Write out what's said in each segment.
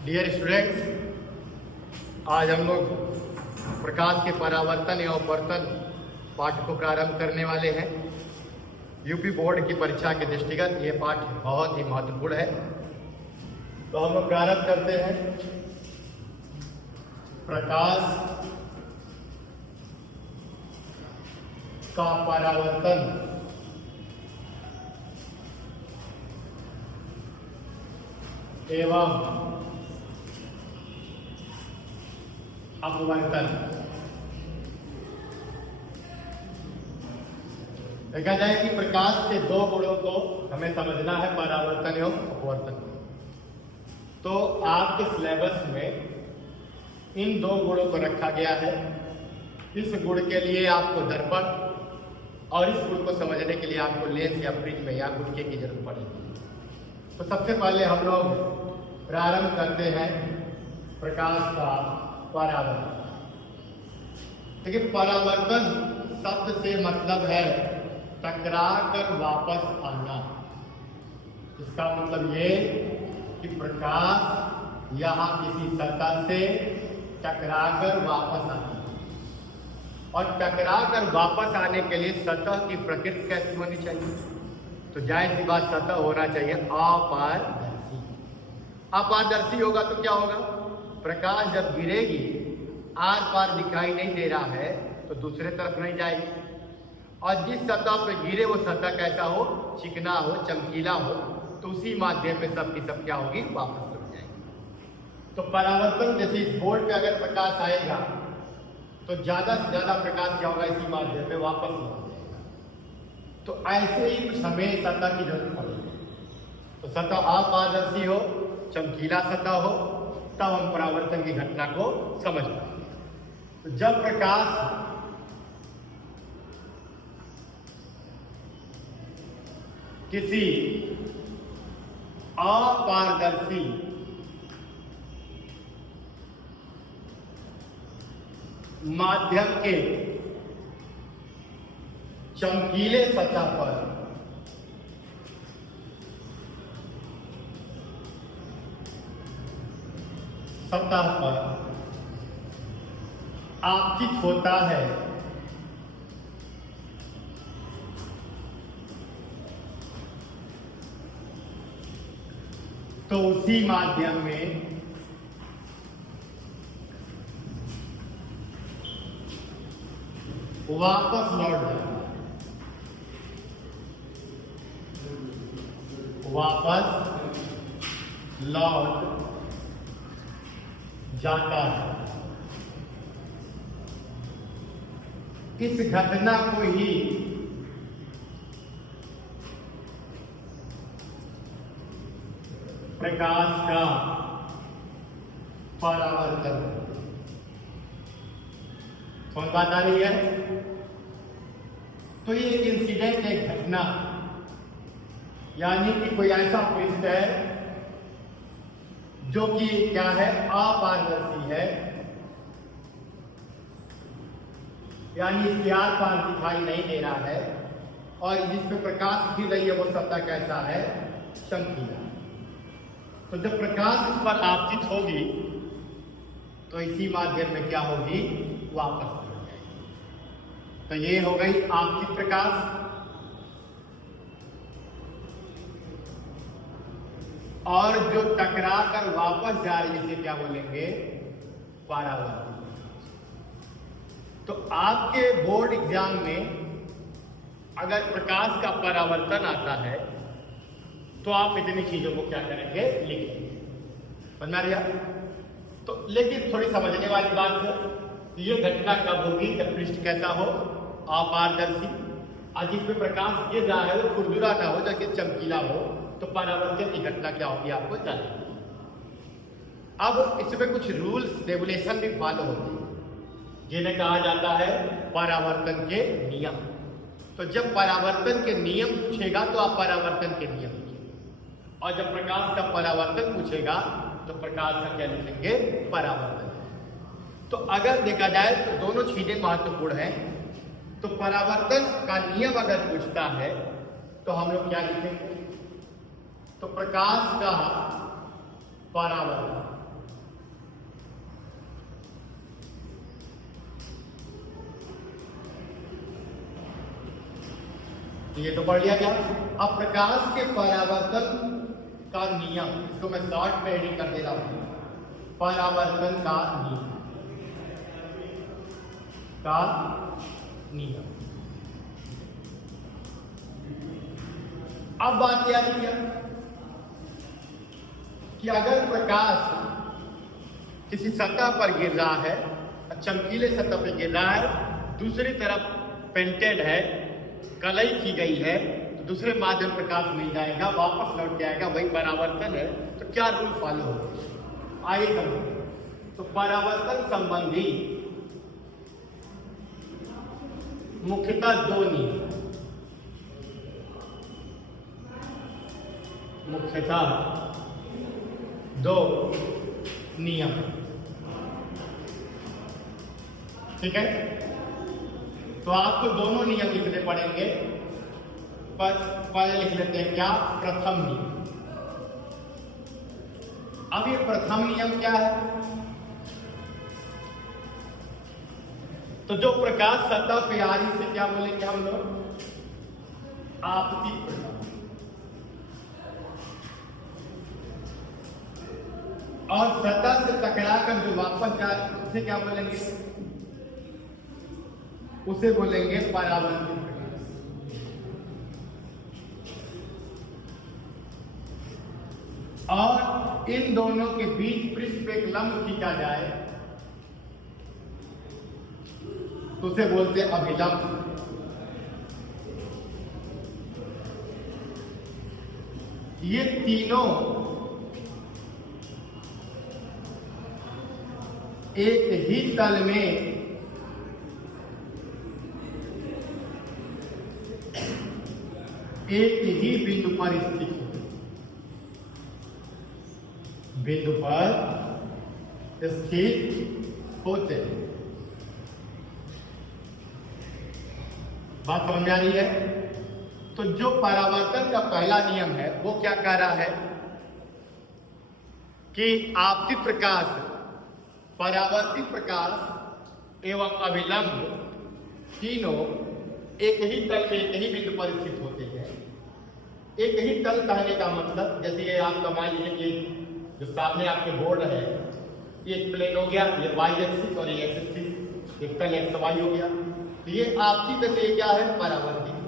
Dear students, आज हम लोग प्रकाश के परावर्तन एवं अपवर्तन पाठ को प्रारंभ करने वाले हैं। यूपी बोर्ड की परीक्षा के दृष्टिगत ये पाठ बहुत ही महत्वपूर्ण है। तो हम लोग प्रारंभ करते हैं। प्रकाश का परावर्तन एवं अपवर्तन। देखा जाए कि प्रकाश के दो गुणों को हमें समझना है, परावर्तन एवं अपवर्तन। तो आपके सिलेबस में इन दो गुणों को रखा गया है। इस गुण के लिए आपको दर्पण और इस गुण को समझने के लिए आपको लेंस या प्रिज्म या गुटके की जरूरत पड़ेगी। तो सबसे पहले हम लोग प्रारंभ करते हैं प्रकाश का परावर्तन। देखिए, परावर्तन शब्द से मतलब है टकरा कर वापस आना। इसका मतलब ये कि प्रकाश यहाँ किसी सतह से टकरा कर वापस आना, और टकरा कर वापस आने के लिए सतह की प्रकृति कैसी होनी चाहिए? तो जाहिर सी बात, सतह होना चाहिए अपारदर्शी। अपारदर्शी होगा तो क्या होगा? प्रकाश जब गिरेगी, आर पार दिखाई नहीं दे रहा है तो दूसरे तरफ नहीं जाएगी। और जिस सतह पे गिरे वो सतह कैसा हो? चिकना हो, चमकीला हो, तो उसी माध्यम में सबकी सब क्या होगी? वापस लौट जाएगी। तो परावर्तन जैसे इस बोर्ड पे अगर प्रकाश आएगा तो ज्यादा से ज्यादा प्रकाश क्या होगा? इसी माध्यम में वापस लौट जाएगा। तो ऐसे ही कुछ हमें सतह की जरूरत पड़ेगी। तो सतह अपारदर्शी हो, चमकीला सतह हो, तब हम परावर्तन की घटना को समझ पाएंगे। तो जब प्रकाश किसी अपारदर्शी माध्यम के चमकीले सतह पर आपतित होता है तो उसी माध्यम में वापस लौट जाता है, वापस लौट जाता है। इस घटना को ही प्रकाश का परावर्तन। कौन बात आ रही है? तो ये एक इंसिडेंट, एक घटना, यानी कि कोई ऐसा पृष्ठ है जो कि क्या है? अपारदर्शी है, यानी इसके आर पार दिखाई नहीं दे रहा है, और जिस पे प्रकाश गिर रही है वो सतह कैसा है? चमकीला। तो जब प्रकाश इस पर आपतित होगी तो इसी माध्यम में क्या होगी? वापस लौट जाएगी। तो ये हो गई आपतित प्रकाश। और जो टकरा कर वापस जा रही है इसे क्या बोलेंगे? परावर्तन। तो आपके बोर्ड एग्जाम में अगर प्रकाश का परावर्तन आता है तो आप इतनी चीजों को क्या करेंगे? लिखेंगे। समझ आ रहा? तो लेकिन थोड़ी समझने वाली बात है, ये घटना कब होगी? जब पृष्ठ कैसा हो? अपारदर्शी, और जिसमें प्रकाश गिर रहा है वो खुरदुरा ना हो, जबकि चमकीला हो, तो परावर्तन की घटना क्या होगी? आपको जानेंगे। अब इसमें कुछ रूल्स रेगुलेशन भी फॉलो होते हैं जिन्हें कहा जाता है परावर्तन के नियम। तो जब परावर्तन के नियम पूछेगा तो आप परावर्तन के नियम लिखेंगे, और जब प्रकाश का परावर्तन पूछेगा तो प्रकाश का क्या लिखेंगे? परावर्तन। तो अगर देखा जाए तो दोनों चीजें महत्वपूर्ण हैं। तो परावर्तन का नियम अगर पूछता है तो हम लोग क्या लिखेंगे? तो प्रकाश का परावर्तन, ये तो पढ़ लिया क्या। अब प्रकाश के परावर्तन का नियम, इसको मैं शॉर्ट में हेडिंग कर दे रहा हूं, परावर्तन का नियम। अब बात क्या है कि अगर प्रकाश किसी सतह पर गिर रहा है, चमकीले सतह पर गिर रहा है, दूसरी तरफ पेंटेड है, कलई की गई है, तो दूसरे माध्यम प्रकाश नहीं जाएगा, वापस लौट के आएगा, वही परावर्तन है। तो क्या रूल फॉलो होगा आइए समझो। तो परावर्तन संबंधी मुख्यतः दो नियम, मुख्यतः दो नियम, ठीक है। तो आपको दोनों नियम लिखने पड़ेंगे, पर पहले लिख लेते हैं क्या, प्रथम नियम। अब ये प्रथम नियम क्या है, तो जो प्रकाश सतह पे आ रही से क्या बोलेंगे हम लोग, आपतित प्रकाश, और सतह से टकरा कर जो वापस जा रही है उसे क्या बोलेंगे, उसे बोलेंगे परावर्तित प्रकाश। और इन दोनों के बीच पृष्ठ पे एक लंब खींचा जाए तो उसे बोलते हैं अभिलंब। ये तीनों एक ही तल में एक ही बिंदु पर स्थित है, बिंदु पर स्थित होते हैं। बात समझ में आ रही है। तो जो परावर्तन का पहला नियम है वो क्या कह रहा है कि आपतित प्रकाश, परावर्तित प्रकाश एवं अभिलंब तीनों एक ही तल पे एक ही बिंदु पर स्थित होते हैं। एक ही तल कहने का मतलब, जैसे ये आप मान लीजिए कि जो सामने आपके बोर्ड है, ये एक प्लेन हो गया, ये वाई एक्सिस और ये एक्स एक्सिस, एक तल एक्स वाई हो गया। तो ये आपतित से क्या है, परावर्तित,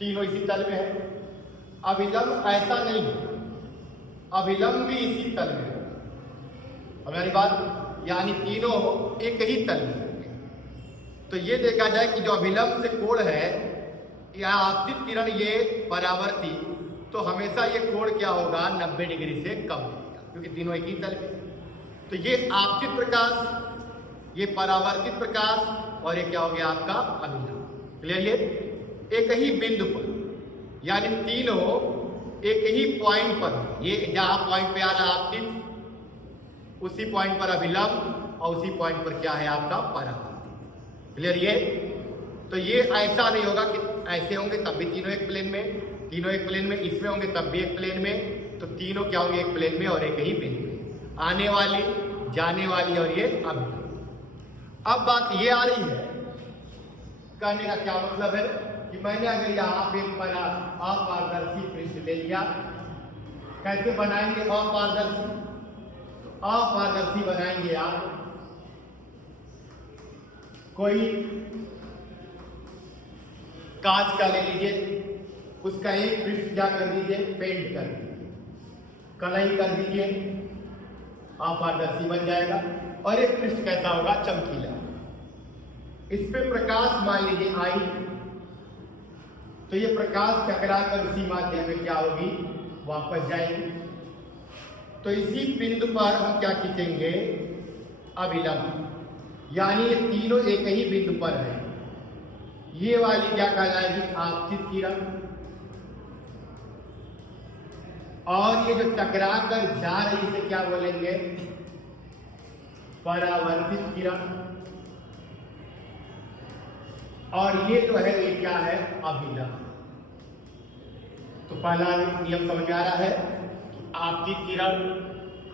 तीनों इसी तल में है। अभिलंब ऐसा नहीं, अभिलंब भी इसी तल में है। हमारी बात, यानी तीनों एक ही तल में। तो ये देखा जाए कि जो अभिलंब से कोण है या आपतित किरण ये परावर्ती, तो हमेशा ये कोण क्या होगा, 90 डिग्री से कम होगा, क्योंकि तीनों एक ही तल में। तो ये आपतित प्रकाश, ये परावर्तित प्रकाश, और ये क्या हो गया आपका अभिलंब। क्लियर। ये एक ही बिंदु पर, यानी तीनों एक ही पॉइंट पर, ये जहां पॉइंट पे आ रहा आपतित, उसी पॉइंट पर अभिलंब, और उसी पॉइंट पर क्या है आपका परावर्तित। क्लियर। ये तो ये ऐसा नहीं होगा कि ऐसे होंगे तब भी तीनों एक प्लेन में, तीनों एक प्लेन में, इसमें होंगे तब भी एक प्लेन में। तो तीनों क्या होंगे, एक प्लेन में और एक ही बिंदु में, आने वाली, जाने वाली, और ये अभिलंब। अब बात ये आ रही है, कहने का क्या मतलब है कि मैंने अगर यहाँ पे अपारदर्शी पृष्ठ ले लिया, कैसे बनाएंगे अपारदर्शी, अपारदर्शी बनाएंगे आप, कोई कांच का ले लीजिए, उसका एक पृष्ठ क्या कर दीजिए, पेंट कर दीजिए, कलई कर दीजिए, अपारदर्शी बन जाएगा। और एक पृष्ठ कैसा होगा, चमकीला। इस पे प्रकाश मान लीजिए आई, तो ये प्रकाश टकरा कर उसी माध्यम में क्या होगी, वापस जाएगी। तो इसी बिंदु पर हम क्या खींचेंगे, अभिलंब, यानी ये तीनों एक ही बिंदु पर है। ये वाली क्या कहलाएगी, आपतित किरण, और ये जो टकरा कर जा रही इसे क्या बोलेंगे, परावर्तित किरण। और ये जो है ये क्या है, अभिलंब। तो पहला नियम समझ में आ रहा है, आपतित किरण,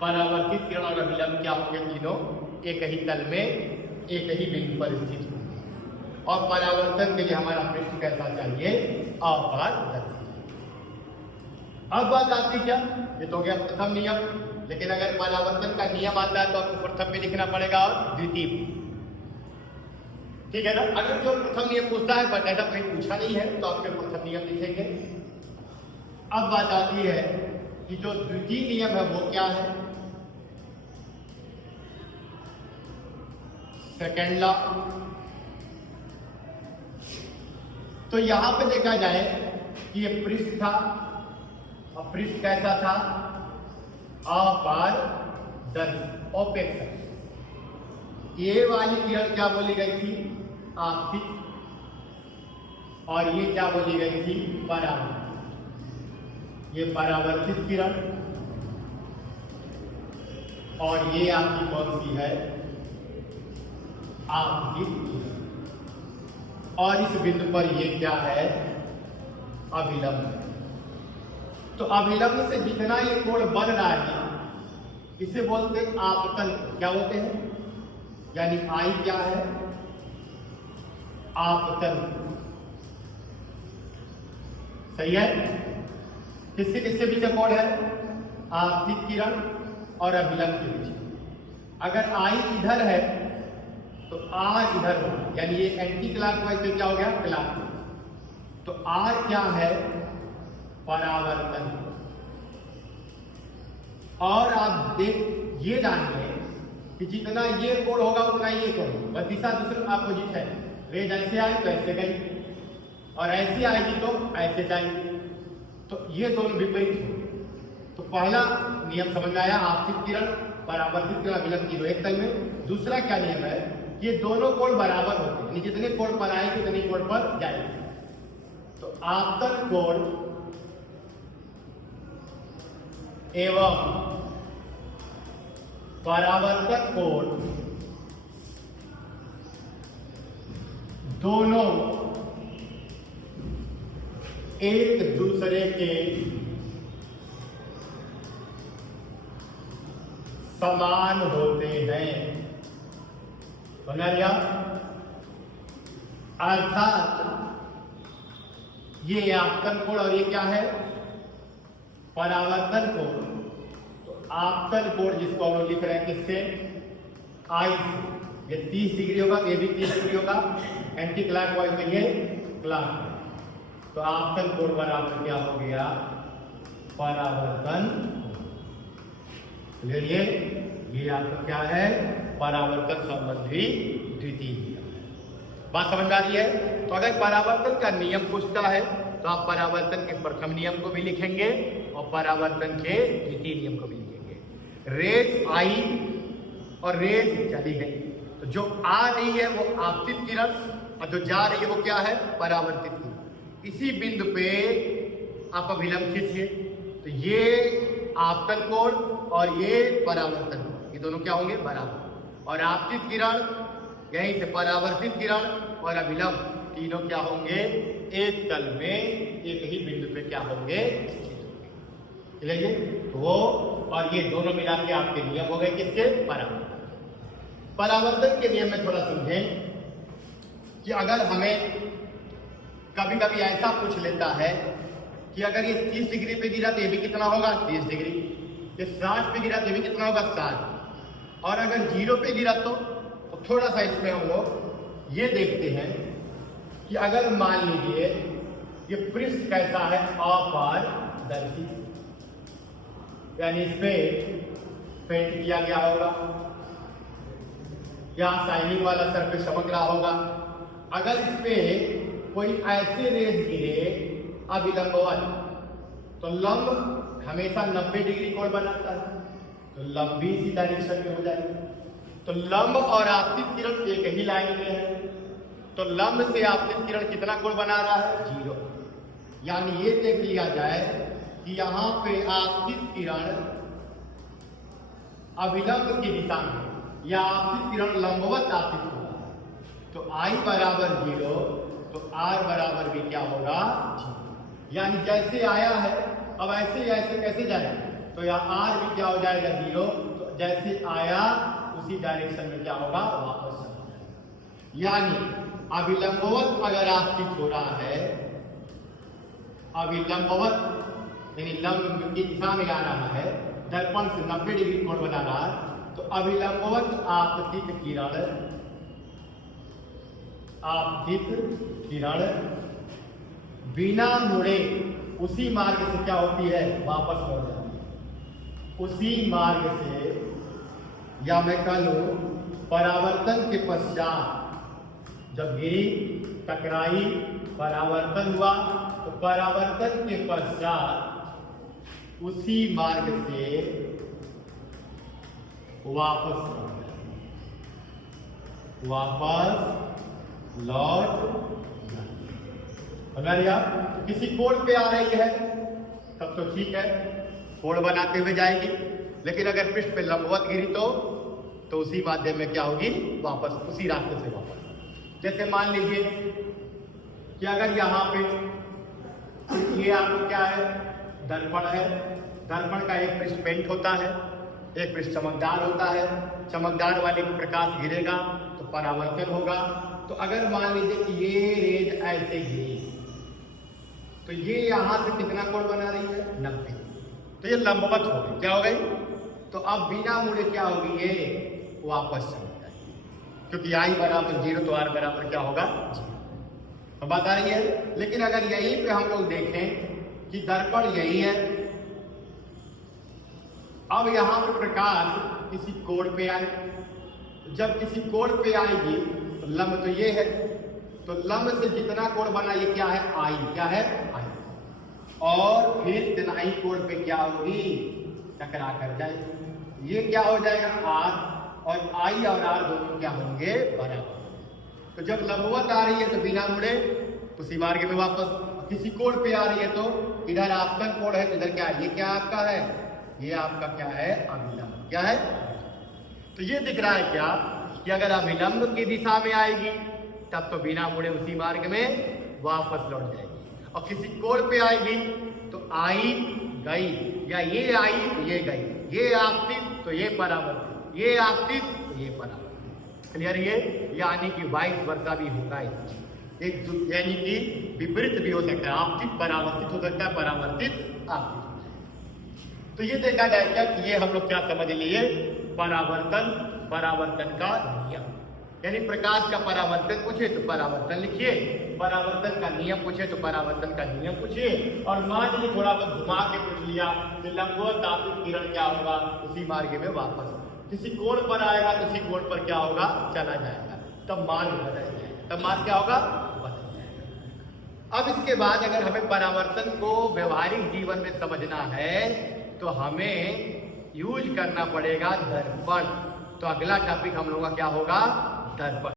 परावर्तित किरण और अभिलंब क्या होंगे, तीनों एक ही तल में एक ही बिंदु पर स्थित होंगे। और परावर्तन के लिए हमारा पृष्ठ कैसा चाहिए, अपारदर्शी। अब बात आती क्या, ये तो हो गया प्रथम नियम, लेकिन अगर परावर्तन का नियम आता है तो आपको प्रथम भी लिखना पड़ेगा और द्वितीय भी, ठीक है ना। अगर जो प्रथम नियम पूछता है बट ऐसा कहीं पूछा नहीं है तो आपके प्रथम नियम लिखेंगे। अब बात आती है कि जो द्वितीय नियम है वो क्या है, सेकेंड लॉ। तो यहां पे देखा जाए कि ये पृष्ठ था और पृष्ठ कैसा था, अपारदर्शी, ओपेक। ये वाली किरण क्या बोली गई थी, आपतित, और ये क्या बोली गई थी, परावर्तित। ये परावर्तित किरण और ये आपकी कौन सी है, आपतित किरण। और इस बिंदु पर ये क्या है, अभिलंब। तो अभिलंब से जितना ये कोण बन रहा है इसे बोलते हैं आपतन। क्या बोलते हैं, यानी आई क्या है, आपतन। सही है। किसके किसके बीच कोण है, आपतित किरण और अभिलंब के बीच। अगर आई इधर है तो आर इधर होगा, यानी ये एंटी क्लॉकवाइज से क्या हो गया, क्लॉकवाइज। तो आर क्या है, परावर्तन। और आप ये जानिए कि जितना ये कोण होगा उतना ये कोण, बस दिशा दूसरे अपोजिट है। रेज ऐसे आई तो ऐसे गई और ऐसी आएगी तो ऐसे जाएगी, तो ये दोनों विपरीत हो। तो पहला नियम समझ में आया, आपतित किरण परावर्तित किरण अभिलंब की एक तल में। दूसरा क्या नियम है, ये दोनों कोण बराबर होते हैं, जितने कोण पर आएगी उतने कोण पर जाएगी। तो आपतन कोण एवं परावर्तक कोण दोनों एक दूसरे के समान होते हैं। समझ, अर्थात ये आपतन कोण और ये क्या है, परावर्तन कोण। तो आपतन कोण जिसको हम लोग लिख रहे हैं किससे, आई से। ये 30 डिग्री होगा, ये भी 30 डिग्री होगा, एंटी क्लॉकवाइज में ये क्लॉकवाइज। तो आपतन कोण बराबर क्या हो गया, परावर्तन। ये आपका क्या है, परावर्तन संबंधी द्वितीय नियम। बात समझ आ रही है। तो अगर परावर्तन का नियम पूछता है तो आप परावर्तन के प्रथम नियम को भी लिखेंगे और परावर्तन के द्वितीय नियम को भी लिखेंगे। रेज आई और रेज चली गई, तो जो आ रही है वो आपतित किरण और जो जा रही है वो क्या है, परावर्तित किरण। इसी बिंदु पे आप अभिलंब खींचिए, तो ये आपतन कोण और ये परावर्तन कोण, ये दोनों क्या होंगे, बराबर। और आपतित किरण यहीं से परावर्तित किरण और अभिलंब तीनों क्या होंगे, एक तल में एक ही बिंदु पे क्या होंगे, स्थित होंगे। चलिए, तो वो और ये दोनों मिला के आपके नियम हो गए किसके, परावर्तन। परावर्तन के नियम में थोड़ा समझें कि अगर हमें कभी कभी ऐसा पूछ लेता है कि अगर ये 30 डिग्री पे गिरा तो ये भी कितना होगा, 30 डिग्री। ये 60 पे गिरा तो ये भी कितना होगा, 60। और अगर 0 पे गिरा तो थोड़ा सा इसमें हम लोग ये देखते हैं कि अगर मान लीजिए ये पृष्ठ कैसा है, अपारदर्शी, यानी इस पे पेंट किया गया होगा, यहाँ शाइनिंग वाला सरफेस चमक रहा होगा। अगर इस पे कोई ऐसे रेज गिरे अभिलंबवत, तो लंब हमेशा 90 डिग्री कोण बनाता है, तो लंब भी इसी डायरेक्शन में हो जाएगा। तो लंब और आपतित किरण एक ही लाइन में है, तो लंब से आपतित किरण कितना कोण बना रहा है, 0। यानी ये देख लिया जाए कि यहाँ पे आपतित किरण अभिलंब की दिशा में या आपतित किरण लंबवत आपतित होगा, तो I बराबर 0 तो R बराबर भी क्या होगा, 0। यानी जैसे आया है अब ऐसे ऐसे कैसे जाएगा, तो यहाँ R भी क्या हो जाएगा, 0। तो जैसे आया उसी डायरेक्शन में क्या होगा, वापस चला जाएगा। यानी अभिलंबवत अगर आपतित हो रहा है, अभिलंबवत यानी लंब की दिशा में आ रहा है, दर्पण से 90 डिग्री कोण बना रहा है, तो अभिलंबवत आपतित किरण बिना मुड़े उसी मार्ग से क्या होती है, वापस लौट जाती है। उसी मार्ग से, या मैं कह लूं परावर्तन के पश्चात जब गिरी, टकराई, परावर्तन हुआ, तो परावर्तन के पश्चात उसी मार्ग से वापस लौट। अगर यह किसी कोण पे आ रही है तब तो ठीक है, कोण बनाते हुए जाएगी, लेकिन अगर पृष्ठ पे लंबवत गिरी तो उसी माध्यम में क्या होगी, वापस उसी रास्ते से वापस। जैसे मान लीजिए कि अगर यहाँ पे ये आपको क्या है, दर्पण है, दर्पण का एक पृष्ठ पेंट होता है, एक पृष्ठ चमकदार होता है, चमकदार वाले में प्रकाश गिरेगा तो परावर्तन होगा। तो अगर मान लीजिए कि ये रेज ऐसे गिरी तो ये यहां से कितना कोण बना रही है, 90, तो ये लंबवत हो गई, क्या हो गई, तो अब बिना मुड़े क्या होगी, ये वापस चली जाएगी, क्योंकि आई बराबर 0 तो आर बराबर क्या होगा, 0। तो बात आ रही है। लेकिन अगर यहीं पे हम लोग देखें कि दर्पण यही है, अब यहां पे प्रकाश किसी कोण पे आए, जब किसी कोण पे आएगी तो लंब तो ये है, तो लंब से जितना कोण बना ये क्या है, आई, क्या है, आई, और फिर तिनाई कोण पे क्या होगी, टकरा कर जाएगी, ये क्या हो जाएगा, आर, और आई और आर दोनों क्या होंगे, बराबर। तो जब लंबवत आ रही है तो बिना मुड़े उसी मार्ग में वापस, किसी कोण पे आ रही है तो इधर आपतन कोण है तो इधर क्या है, ये क्या आपका है, ये आपका क्या है, अभिलंब, क्या है। तो ये दिख रहा है क्या कि अगर अभिलंब की दिशा में आएगी तब तो बिना मुड़े उसी मार्ग में वापस लौट जाएगी, और किसी कोण पे आएगी तो आई गई, या ये आई तो ये गई, ये आपतित तो ये परावर्तित, ये आपतित तो ये परावर्तित। क्लियर, ये यानी कि 22 वर्षा भी होगा इसमें, एक यानी कि विपरीत भी हो सकता है, आपतित परावर्तित हो सकता है, परावर्तित आपतित। तो ये देखा जाए क्या कि ये हम लोग क्या समझ लिए, परावर्तन का नियम, यानी प्रकाश का परावर्तन पूछे तो परावर्तन लिखिए, परावर्तन का नियम पूछे तो परावर्तन का नियम पूछिए, और मान लीजिए थोड़ा बहुत घुमा के पूछ लिया कि लंबवत आपतित किरण क्या होगा, उसी मार्ग में वापस, किसी कोण पर आएगा तो उसी कोण पर क्या होगा, चला जाएगा, तब मार्ग बदल जाएगा, तब मार्ग क्या होगा, बदल जाएगा। अब इसके बाद अगर हमें परावर्तन को व्यवहारिक जीवन में समझना है तो हमें यूज करना पड़ेगा दर्पण। तो अगला टॉपिक हम लोगों का क्या होगा, दर्पण।